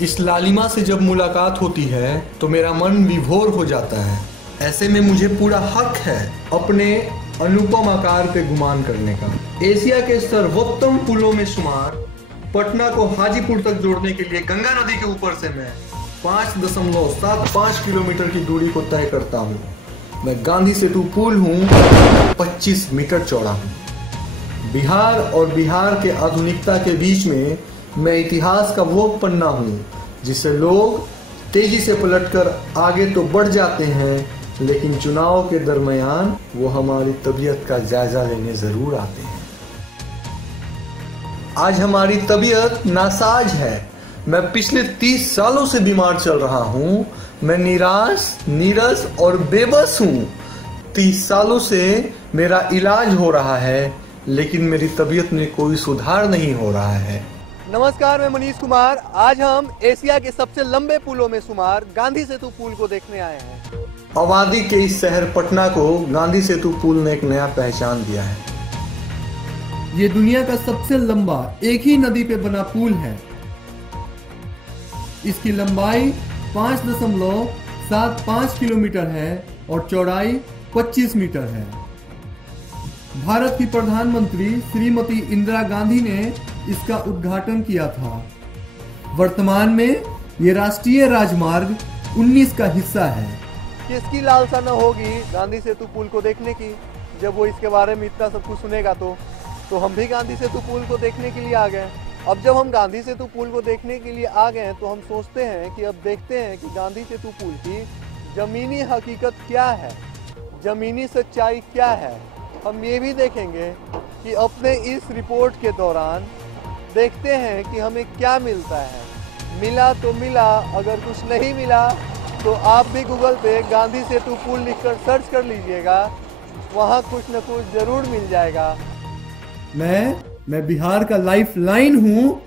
इस लालिमा से जब मुलाकात होती है तो मेरा मन विभोर हो जाता है। ऐसे में मुझे पूरा हक है अपने अनुपम आकार पे गुमान करने का। एशिया के सर्वोत्तम पुलों में शुमार पटना को हाजीपुर तक जोड़ने के लिए गंगा नदी के ऊपर से मैं 5.75 किलोमीटर की दूरी को तय करता हूँ। मैं गांधी सेतु पुल हूँ, 25 मीटर चौड़ा हूँ। बिहार और बिहार के आधुनिकता के बीच में मैं इतिहास का वो पन्ना हूँ जिसे लोग तेजी से पलटकर आगे तो बढ़ जाते हैं, लेकिन चुनाव के दरमियान वो हमारी तबीयत का जायजा लेने जरूर आते हैं। आज हमारी तबीयत नासाज है। मैं पिछले 30 सालों से बीमार चल रहा हूँ। मैं निराश, नीरस और बेबस हूँ। 30 सालों से मेरा इलाज हो रहा है, लेकिन मेरी तबीयत में कोई सुधार नहीं हो रहा है। नमस्कार, मैं मनीष कुमार। आज हम एशिया के सबसे लंबे पुलों में शुमार गांधी सेतु पुल को देखने आए हैं। आबादी के इस शहर पटना को गांधी सेतु पुल ने एक नया पहचान दिया है। ये दुनिया का सबसे लंबा एक ही नदी पे बना पुल है। इसकी लंबाई 5.75 किलोमीटर है और चौड़ाई 25 मीटर है। भारत की प्रधानमंत्री श्रीमती इंदिरा गांधी ने इसका उद्घाटन किया था। वर्तमान में ये राष्ट्रीय राजमार्ग 19 का हिस्सा है। किसकी लालसा न होगी गांधी सेतु पुल को देखने की। जब वो इसके बारे में इतना सब कुछ सुनेगा तो हम भी गांधी सेतु पुल को देखने के लिए आ गए। अब जब हम गांधी सेतु पुल को देखने के लिए आ गए तो हम सोचते हैं कि अब देखते हैं कि गांधी सेतु पुल की जमीनी हकीकत क्या है, जमीनी सच्चाई क्या है। हम ये भी देखेंगे कि अपने इस रिपोर्ट के दौरान देखते हैं कि हमें क्या मिलता है। मिला तो मिला, अगर कुछ नहीं मिला तो आप भी गूगल पे गांधी सेतु पुल लिखकर सर्च कर लीजिएगा, वहाँ कुछ न कुछ जरूर मिल जाएगा। मैं बिहार का लाइफ लाइन हूँ।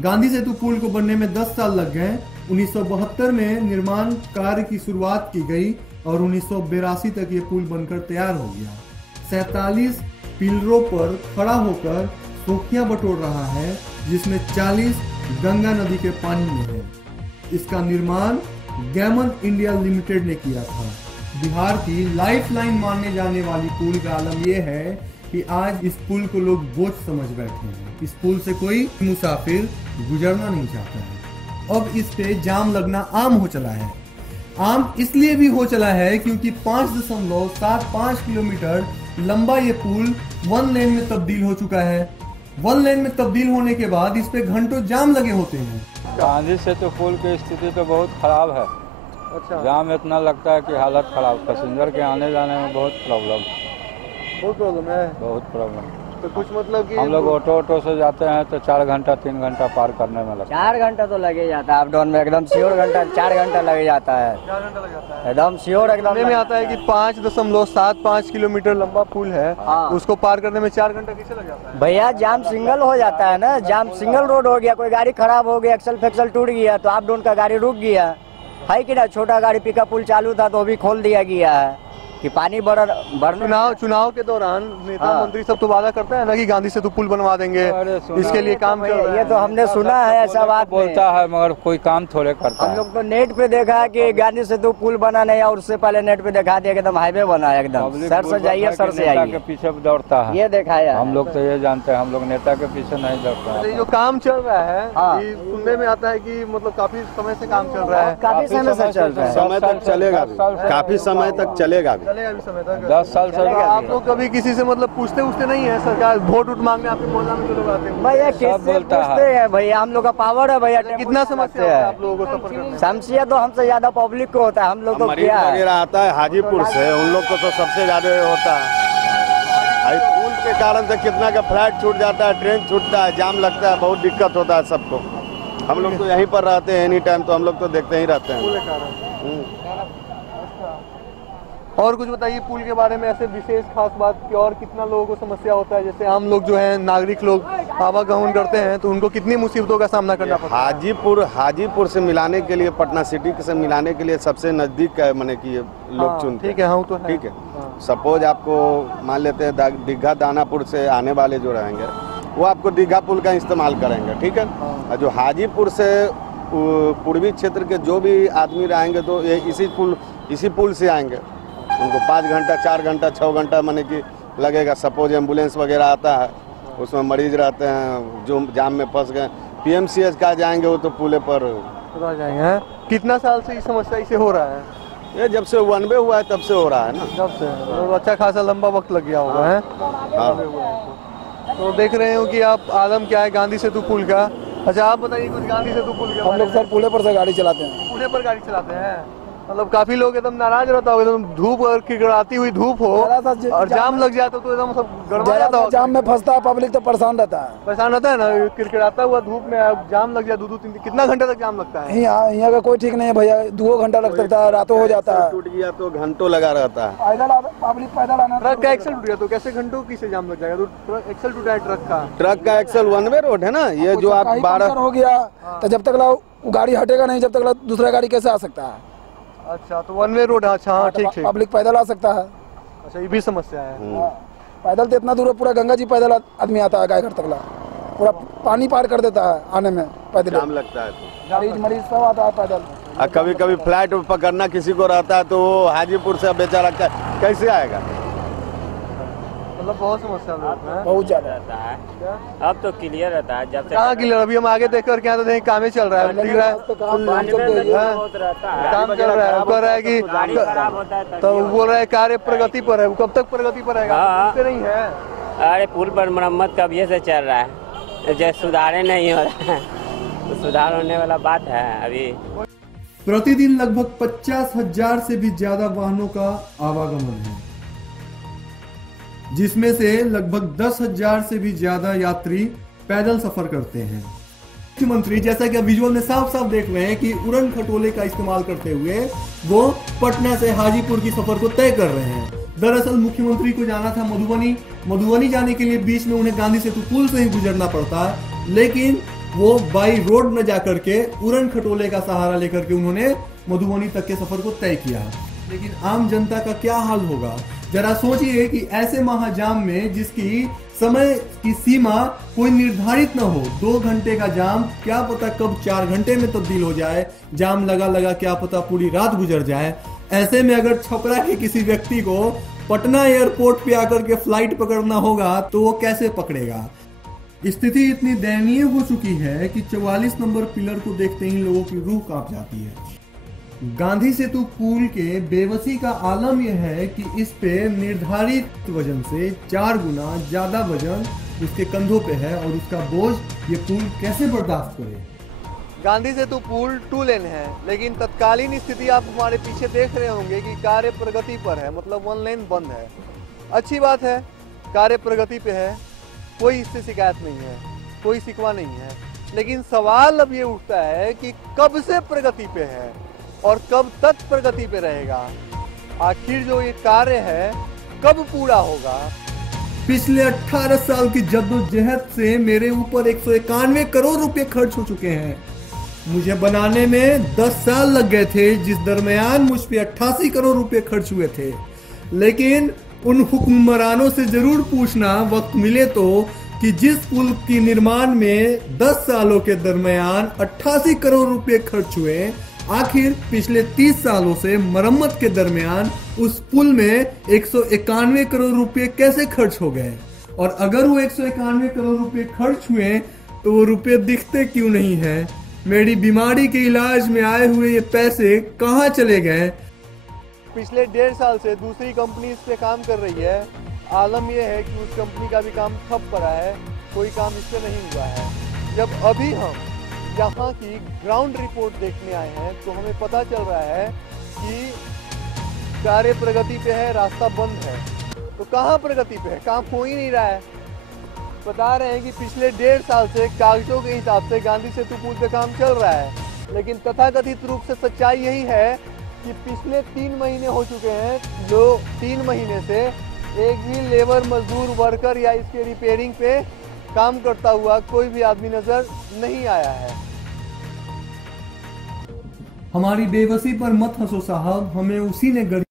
गांधी सेतु पुल को बनने में 10 साल लग गए। 1972 में निर्माण कार्य की शुरुआत की गई और 1982 तक ये पुल बनकर तैयार हो गया। 47 पिलरों पर खड़ा होकर सोखियां बटोर रहा है, जिसमें 40 गंगा नदी के पानी में है। इसका निर्माण गैमन इंडिया लिमिटेड ने किया था। बिहार की लाइफलाइन मानने जाने वाली पुल का आलम यह है कि आज इस पुल को लोग बोझ समझ बैठे हैं। इस पुल से कोई मुसाफिर गुजरना नहीं चाहता है। अब इस पे जाम लगना आम हो चला है। आम इसलिए भी हो चला है क्योंकि 5.75 किलोमीटर लंबा ये पुल 1 लेन में तब्दील हो चुका है। 1 लेन में तब्दील होने के बाद इस पे घंटों जाम लगे होते हैं। गांधी सेतु पुल की स्थिति तो बहुत खराब है। अच्छा, जाम इतना लगता है कि हालत खराब। पैसेंजर के आने जाने में बहुत प्रॉब्लम है। बहुत प्रॉब्लम। तो कुछ मतलब कि हम लोग ऑटो से जाते हैं तो 4 घंटा 3 घंटा पार करने में लगता है। 4 घंटा तो लगे जाता है। अप डाउन में एकदम श्योर 4 घंटा लगे जाता है। 4 घंटा लग जाता है एकदम श्योर। एकदम में आता है कि 5.75 किलोमीटर लंबा पुल है। हाँ। उसको पार करने में 4 घंटा कैसे लग जाता है? भैया जाम सिंगल हो जाता है ना। जाम सिंगल रोड हो गया, कोई गाड़ी खराब हो गया, एक्सल फेक्सल टूट गया तो अप डाउन का गाड़ी रुक गया है कि ना। छोटा गाड़ी पिकअप पुल चालू था तो वो भी खोल दिया गया है कि पानी चुनाव के दौरान नेता मंत्री सब तो वादा करते हैं ना कि गांधी सेतु पुल बनवा देंगे, इसके लिए काम कर रहे हैं। ये तो हमने सुना है, ऐसा बात बोलता है मगर कोई काम थोड़े करता है। हम लोग तो नेट पे देखा है कि गांधी सेतु पुल बना नहीं, और उससे पहले नेट पे दिखा दिया एकदम हाईवे बना है। एकदम सर से जाइए, सर से आइए। के पीछे दौड़ता है, ये दिखाया। हम लोग तो ये जानते हैं, हम लोग नेता के पीछे नहीं दौड़ता है। जो काम चल रहा है हाँ। ये सुनने में आता है कि मतलब काफी समय से काम चल रहा है। काफी समय से चल रहा है। समय तक चलेगा भी, काफी समय तक चलेगा भी। चलेगा भी समय तक। 10 साल से आप लोग कभी किसी से मतलब पूछते नहीं है? सरकार वोट मांगने आपके मोहल्ला में जो लोग आते हैं भैया किससे पूछते हैं? भैया हम लोग का पावर है भैया। कितना समस्या है आप लोगों को सफर करने? समस्या तो हमसे ज्यादा पब्लिक को होता है। हम लोग तो मरीज क्या वगैरह आता है हाजीपुर से, उन लोग को तो सबसे ज्यादा होता है। पुल के कारण से कितना का फ्लाइट छूट जाता है, ट्रेन छूटता है, जाम लगता है, बहुत दिक्कत होता है सबको। हम लोग तो यहीं पर रहते हैं एनी टाइम, तो हम लोग तो देखते ही रहते हैं। और कुछ बताइए पुल के बारे में, ऐसे विशेष खास बात की। और कितना लोगों को समस्या होता है? जैसे हम लोग जो है नागरिक लोग आवागमन करते हैं तो उनको कितनी मुसीबतों का सामना करना पड़ता है? हाजीपुर से मिलाने के लिए, पटना सिटी से मिलाने के लिए सबसे नजदीक का माने कि लोग चुनते हैं। ठीक है, हाँ तो ठीक है। सपोज आपको मान लेते हैं दीघा दानापुर से आने वाले जो रहेंगे वो आपको दीघा पुल का इस्तेमाल करेंगे। ठीक है। जो हाजीपुर से पूर्वी क्षेत्र के जो भी आदमी रहेंगे तो ये इसी पुल से आएंगे। उनको 5 घंटा 4 घंटा 6 घंटा माने कि लगेगा। सपोज एम्बुलेंस वगैरह आता है, उसमें मरीज रहते हैं जो जाम में फंस गए, PMCH का जाएंगे वो तो पुले पर रह जाएंगे। कितना साल से ये समस्या इसे हो रहा है? ये जब से वन वे हुआ है तब से हो रहा है ना। जब से तो अच्छा खासा लंबा वक्त लग गया होगा है। हाँ। तो देख रहे हो कि आप आलम क्या है गांधी सेतु पुल का। अच्छा आप बताइए कुछ गांधी सेतु पुल के हम लोग सर पुले पर से गाड़ी चलाते हैं। पुले पर गाड़ी चलाते हैं, मतलब काफी लोग एकदम नाराज रहता होगा, एकदम धूप और किड़किड़ाती हुई धूप हो और जाम लग जाता तो एकदम सब गड़बड़ा जाता होगा। जाम में फंसता है पब्लिक तो परेशान रहता है। परेशान रहता है ना, किड़किड़ाता हुआ धूप में अब जाम लग जाए 2-3 कितना घंटे तक जाम लगता है? यहाँ का कोई ठीक नहीं है भैया, 2 घंटा लग सकता है, रातों हो जाता है। टूट गया तो घंटों लगा रहता है। पब्लिक पैदल आना। ट्रक का एक्सल टूट गया तो कैसे घंटों किसे जाम लग जाएगा? तो एक्सल टूटा है ट्रक का एक्सल वन वे रोड है ना, ये जो आप 12 हो गया तो जब तक गाड़ी हटेगा नहीं, जब तक दूसरा गाड़ी कैसे आ सकता है? अच्छा तो वन वे रोड है। अच्छा हाँ ठीक ठीक। पब्लिक पैदल आ सकता है। अच्छा ये भी समस्या है। पैदल तो इतना दूर है, पूरा गंगा जी पैदल आदमी आता है गायघाट तक, पूरा पानी पार कर देता है आने में पैदल। जाम लगता है तो मरीज सब आता है पैदल। कभी कभी फ्लाइट पकड़ना किसी को रहता है तो वो हाजीपुर से बेचारा कैसे आएगा? मतलब बहुत समस्या है, बहुत ज्यादा रहता है। अब तो क्लियर रहता है। जब से कहाँ क्लियर? अभी हम आगे देख कर क्या तो काम ही चल रहा है, दिख रहा है काम चल रहा है। वो कह रहा है कि तो बोल रहा है कार्य प्रगति पर है। वो कब तक प्रगति पर रहेगा? नहीं है। अरे पुल पर मरम्मत कब से चल रहा है, जैसे सुधारे नहीं हो रहा है तो सुधार होने वाला बात है अभी। प्रतिदिन लगभग 50,000 से भी ज्यादा वाहनों का आवागमन है, जिसमें से लगभग 10,000 से भी ज्यादा यात्री पैदल सफर करते हैं। मुख्यमंत्री जैसा कि विजुअल में साफ साफ देख रहे हैं कि उड़न खटोले का इस्तेमाल करते हुए वो पटना से हाजीपुर की सफर को तय कर रहे हैं। दरअसल मुख्यमंत्री को जाना था मधुबनी जाने के लिए बीच में उन्हें गांधी सेतु पुल से ही गुजरना पड़ता है, लेकिन वो बाई रोड न जाकर के उड़न खटोले का सहारा लेकर के उन्होंने मधुबनी तक के सफर को तय किया। लेकिन आम जनता का क्या हाल होगा? जरा सोचिए कि ऐसे महाजाम में जिसकी समय की सीमा कोई निर्धारित न हो, 2 घंटे का जाम क्या पता कब 4 घंटे में तब्दील हो जाए। जाम लगा क्या पता पूरी रात गुजर जाए। ऐसे में अगर छपरा के किसी व्यक्ति को पटना एयरपोर्ट पे आकर के फ्लाइट पकड़ना होगा तो वो कैसे पकड़ेगा? स्थिति इतनी दयनीय हो चुकी है कि 44 नंबर पिलर को देखते ही लोगों की रूह कांप जाती है। गांधी सेतु पुल के बेबसी का आलम यह है कि इस पे निर्धारित वजन से 4 गुना ज्यादा वजन उसके कंधों पे है और उसका बोझ ये पुल कैसे बर्दाश्त करे। गांधी सेतु पुल 2 लेन है, लेकिन तत्कालीन स्थिति आप हमारे पीछे देख रहे होंगे कि कार्य प्रगति पर है, मतलब 1 लेन बंद है। अच्छी बात है, कार्य प्रगति पे है, कोई इससे शिकायत नहीं है, कोई शिकवा नहीं है। लेकिन सवाल अब ये उठता है कि कब से प्रगति पे है और कब तक प्रगति पे रहेगा? आखिर जो ये कार्य है कब पूरा होगा? पिछले 18 साल की जद्दोजहद से मेरे ऊपर 191 करोड़ रुपए खर्च हो चुके हैं। मुझे बनाने में 10 साल लग गए थे, जिस दरमियान मुझ पे 88 करोड़ रुपए खर्च हुए थे। लेकिन उन हुक्मरानों से जरूर पूछना वक्त मिले तो कि जिस पुल की निर्माण में 10 सालों के दरमियान 88 करोड़ रुपए खर्च हुए, आखिर पिछले 30 सालों से मरम्मत के दरमियान उस पुल में 191 करोड़ रुपए कैसे खर्च हो गए? और अगर वो 191 करोड़ रुपए खर्च हुए तो वो रुपए दिखते क्यों नहीं है? मेरी बीमारी के इलाज में आए हुए ये पैसे कहाँ चले गए? पिछले 1.5 साल से दूसरी कंपनी इस पे काम कर रही है। आलम यह है कि उस कंपनी का भी काम ठप पड़ा है, कोई काम इस पे नहीं हुआ है। जब अभी हम यहाँ की ग्राउंड रिपोर्ट देखने आए हैं तो हमें पता चल रहा है कि कार्य प्रगति पे है, रास्ता बंद है। तो कहाँ प्रगति पे है? काम हो ही नहीं रहा है। बता रहे हैं कि पिछले 1.5 साल से कागजों के हिसाब से गांधी सेतु पुल पे काम चल रहा है, लेकिन तथाकथित रूप से सच्चाई यही है कि पिछले 3 महीने हो चुके हैं, जो 3 महीने से एक भी लेबर मजदूर वर्कर या इसके रिपेयरिंग पे काम करता हुआ कोई भी आदमी नजर नहीं आया है। हमारी बेबसी पर मत हंसो साहब, हमें उसी ने गढ़